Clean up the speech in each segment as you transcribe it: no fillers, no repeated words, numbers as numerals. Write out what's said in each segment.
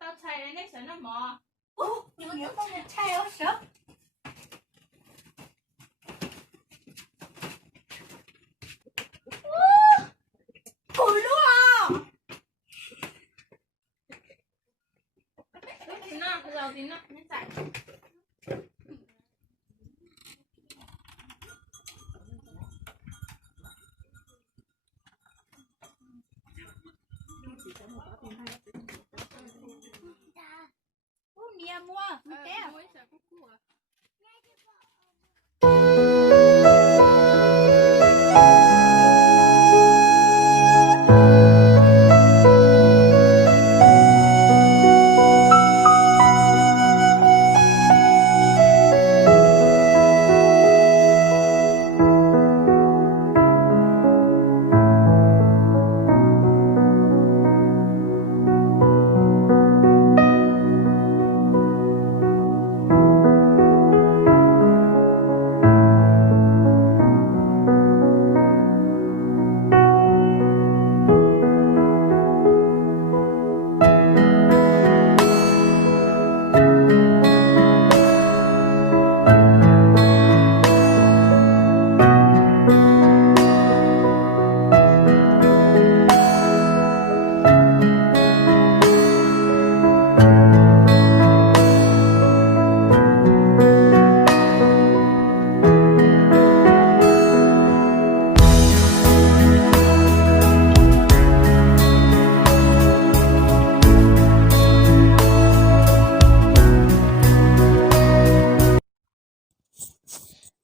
tao xài đây nấy sợ nó mò. Nhưng mà con một chai ở sợ. Cùi luôn à. Nó giờ thì nó chạy. Mía mua, té.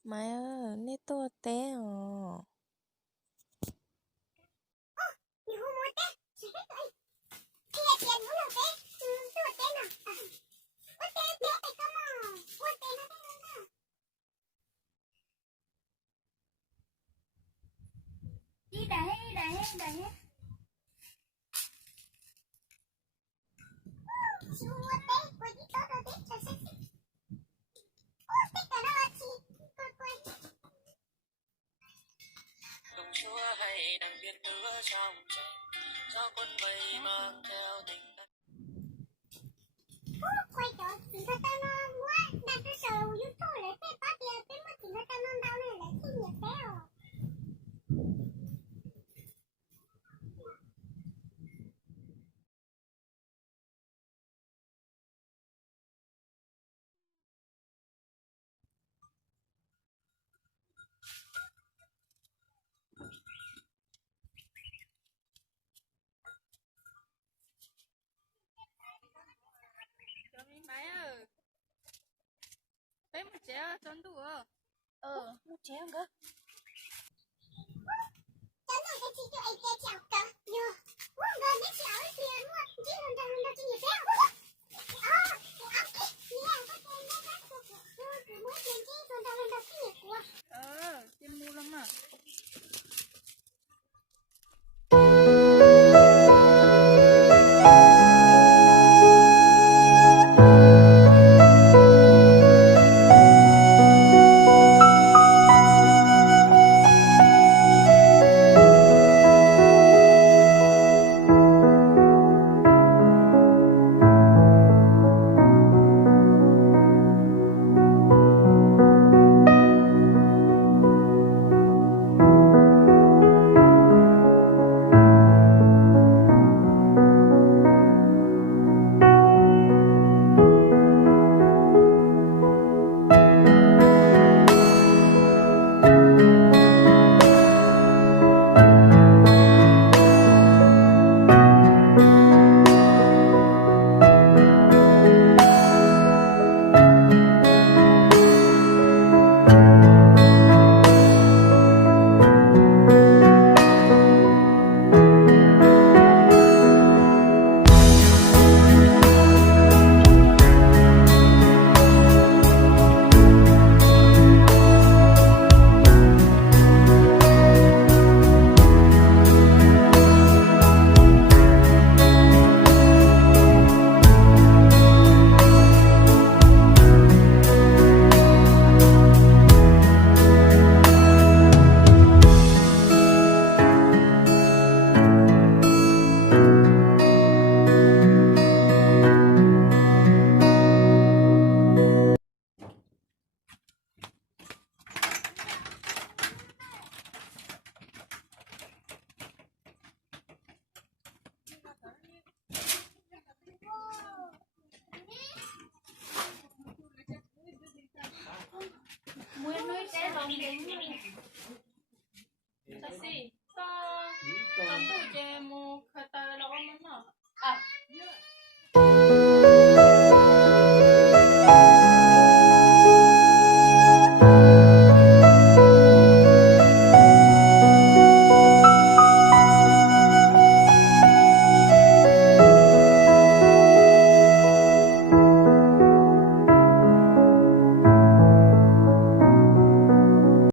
Mày ơi, nét to té à. Đấy. Đồng chúa hay đang viết nữa trong trời, do quân mây mang theo tình thân. Quay trở thì người ta nó quá đang cái sờ YouTube lại cái bắt giờ cái mất thì người ta nó đau này lại cái nhiệt thế rồi. Mày ơi. Thấy một trẻ trốn đủ à? Một chén cơ. Chấm này cái chị cho anh kia chào cả. Nhờ. Muốn gần cái chào ấy kia luôn. Chứ lần đầu cho nhiệt thế. Tiền mua lắm à. Sassy.